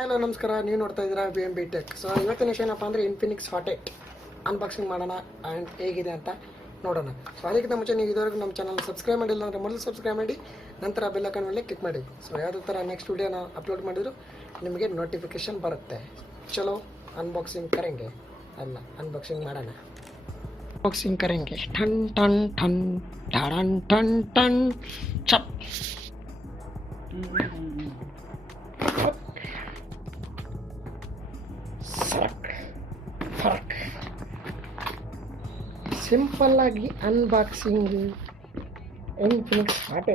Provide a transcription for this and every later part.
Hello ನಮಸ್ಕಾರ, ನೀವು ನೋಡ್ತಾ ಇದ್ದೀರಾ VmB Tech. ಸೊ ಇವತ್ತಿನ ವಿಷಯ ಏನಪ್ಪ ಅಂದರೆ Infinix Hot ಅನ್ಬಾಕ್ಸಿಂಗ್ ಮಾಡೋಣ ಆ್ಯಂಡ್ ಹೇಗಿದೆ ಅಂತ ನೋಡೋಣ. ಸೊ ಅದಕ್ಕಿಂತ ಮುಂಚೆ ನೀವು ಇದುವರೆಗೂ ನಮ್ಮ ಚಾನಲ್ ಸಬ್ಸ್ಕ್ರೈಬ್ ಮಾಡಿಲ್ಲ ಅಂದರೆ ಮೊದಲು ಸಬ್ಸ್ಕ್ರೈಬ್ ಮಾಡಿ, ನಂತರ ಬೆಲ್ ಐಕಾನ್ ಮೇಲೆ ಕ್ಲಿಕ್ ಮಾಡಿ. ಸೊ ಯಾವುದೇ ಥರ ನೆಕ್ಸ್ಟ್ ವೀಡಿಯೋನ ಅಪ್ಲೋಡ್ ಮಾಡಿದ್ರು ನಿಮಗೆ ನೋಟಿಫಿಕೇಶನ್ ಬರುತ್ತೆ. ಚಲೋ ಅನ್ಬಾಕ್ಸಿಂಗ್ ಕರೆಂಗೆ ಅಲ್ಲ, ಅನ್ಬಾಕ್ಸಿಂಗ್ ಮಾಡೋಣ. ಅನ್ಬಾಕ್ಸಿಂಗ್ ಕರೆಂಗೆ ಟನ್ ಟನ್ ಟನ್ ಟನ್ ಟನ್ ಟನ್ ಚಪ್. ಫರಕ್ ಸಿಂಪಲ್ ಆಗಿ ಅನ್ಬಾಕ್ಸಿಂಗ್ Infinix Hot.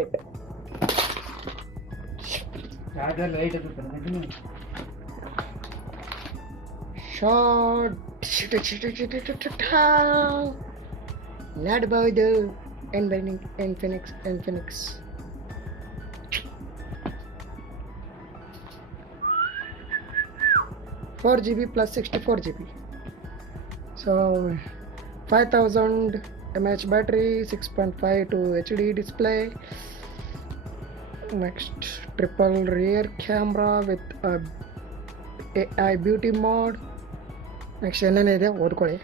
ನೋಡ್ಬೋದು Infinix 4GB plus 64GB. So 5000 mAh battery, 6.52 HD display. Next, triple rear camera with AI beauty mode. Next ಏನೇನಿದೆ ಓದ್ಕೊಳ್ಳಿ.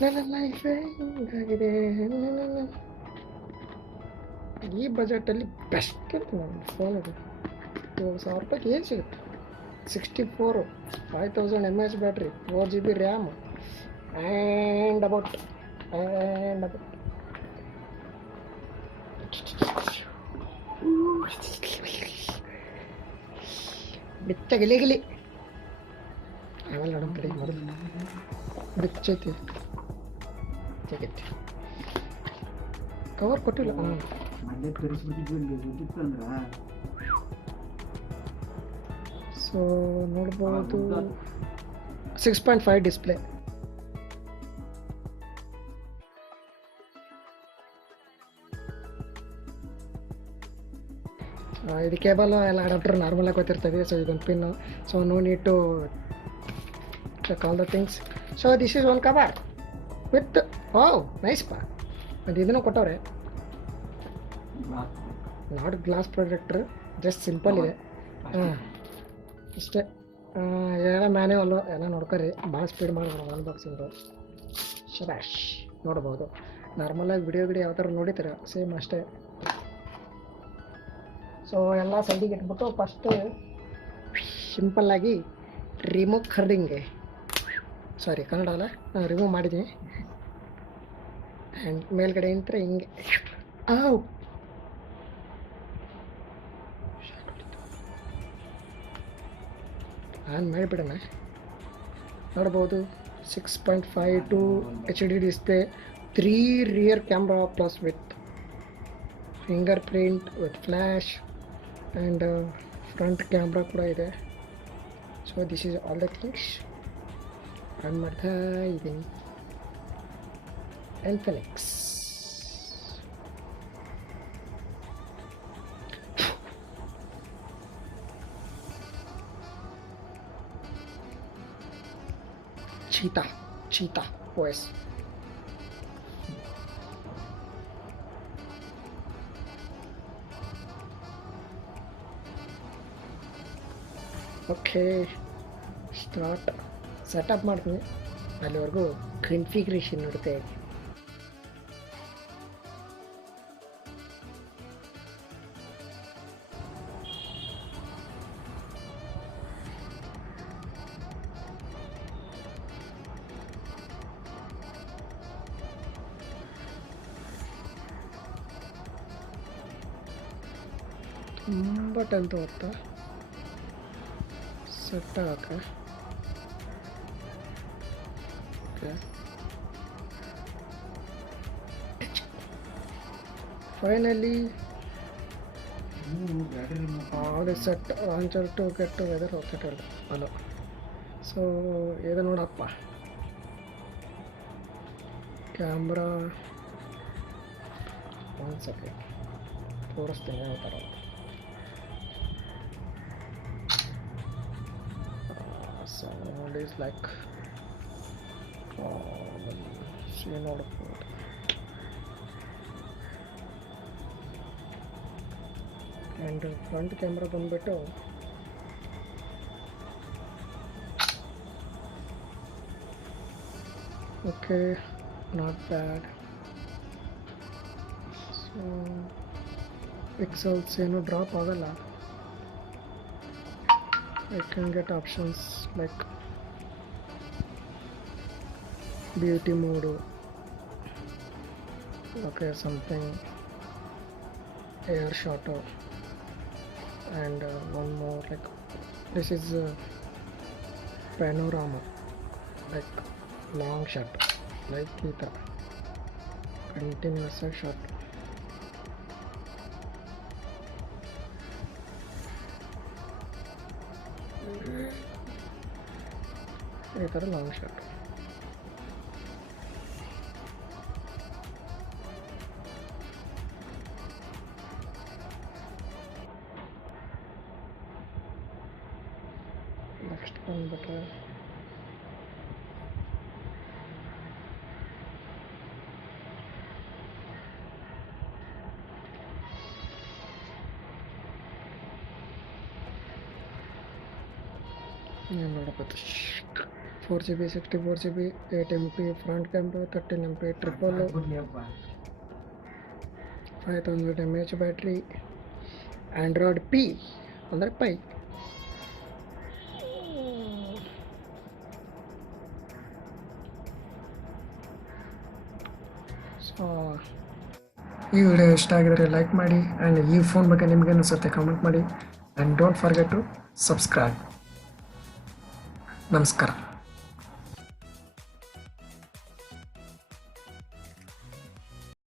ನನ್ನ ಲೈಫ್ ಹೆಂಗಾಗಿದೆ. ಈ ಬಜೆಟಲ್ಲಿ ಬೆಸ್ಟ್ ಇರುತ್ತೆ ನನ್ನ ಫೋನ್. ಅದು 7000 ರೂಪಾಯಿಗೆ ಏನು ಸಿಗುತ್ತೆ? 64, 5000 mAh battery, 4GB RAM and about ಬಿತ್ತ ಗಿಲಿ ಆಮೇಲೆ ನೋಡೋಣ. ಕಡೆ ಮೊದಲು ಬಿಚ್ಚೈತಿ ಜಗತ್ತು ಕವರ್ ಕೊಟ್ಟಿಲ್ಲ. ಸೊ ನೋಡ್ಬೋದು 6.5 ಡಿಸ್ಪ್ಲೇ. ಇದು ಕೇಬಲ್ ಎಲ್ಲ ಅಡಾಪ್ಟರ್ ನಾರ್ಮಲ್ ಆಗಿ ಗೊತ್ತಿರ್ತದೆ. ಸೊ ಇದೊಂದು pin. So no need to check all the things. So this is one cover with nice pa. And ಇದನ್ನು ಕೊಟ್ಟವ್ರೆ. Not glass protector, just simple ಇದೆ ಅಷ್ಟೇ. ಎಲ್ಲ ಮ್ಯಾನ್ಯುವಲ್ಲು ಎಲ್ಲ ನೋಡ್ಕೊರಿ. ಭಾಳ ಸ್ಪೀಡ್ ಮಾಡ್ಬೋದು ಅನ್ಬಾಕ್ಸಿಂಗು. ಶಬಾಷ್. ನೋಡ್ಬೋದು ನಾರ್ಮಲಾಗಿ ವಿಡಿಯೋ ಯಾವ ಥರ ನೋಡಿತೀರ ಸೇಮ್ ಅಷ್ಟೇ. ಸೊ ಎಲ್ಲ ಸೈಡಿಗೆ ಇಟ್ಬಿಟ್ಟು ಫಸ್ಟು ಸಿಂಪಲ್ಲಾಗಿ ರಿಮೂವ್ ಕರ್ದಿಂಗೆ, ಸಾರಿ ಕನ್ನಡ ಅಲ್ಲ, ರಿಮೂವ್ ಮಾಡಿದ್ದೀನಿ. ಆ್ಯಂಡ್ ಮೇಲ್ಗಡೆ ನಿಂತರೆ ಹಿಂಗೆ ಆನ್ ಮಾಡಿಬಿಡೋಣ. ನೋಡ್ಬೋದು 6.52 HD display, 3 rear camera plus with finger print with flash and front camera ಕೂಡ ಇದೆ. So this is all the things. Run ಮಾಡ್ತಾ ಇದ್ದೀನಿ. Infinix cheetah OS. Okay, start. Setup ಮಾಡ್ತೀನಿ. ಅಲ್ಲಿವರೆಗೂ ಕನ್ಫಿಗ್ರೇಷನ್ ನೋಡ್ತಾ ಇದ್ದೀನಿ. ತುಂಬ ಟೈಮ್ ತಗೋತಾ ಸೆಟ್ ಆಗಕ್ಕೆ. Okay, finally all is set. Answer to get together. Okay tell hello. So ಇದು ನೋಡಪ್ಪ, ಕ್ಯಾಮ್ರಾ ಒಂದು ಸೆಕೆಂಡ್ ತೋರಿಸ್ತೀನಿ ಯಾವ ಥರ. So it is like see ನೋಡಬಹುದು. And front camera ಬಂದ್ಬಿಟ್ಟು okay, not bad. So pixels ಏನು drop ಆಗಲ್ಲ. I can get options like beauty mode, okay, something air shot, and one more like this is panorama, like long shot, like ಈ ಥರ continuous shot. ಈ ಥರ long shot. Next ಬಂದ್ಬಿಟ್ರೆ ಏನು ನೋಡಬಹುದು, 4GB 64GB 8MP front camera, 13MP triple, 5000 mAh battery, Android P ಅಂದರೆ pi. So ಈ video ಇಷ್ಟ ಆಗಿದ್ರೆ ಲೈಕ್ ಮಾಡಿ, ಆ್ಯಂಡ್ ಈ ಫೋನ್ ಬಗ್ಗೆ ನಿಮ್ಗೆ ಅನಿಸುತ್ತೆ ಕಮೆಂಟ್ ಮಾಡಿ, and don't forget to subscribe. ನಮಸ್ಕಾರ.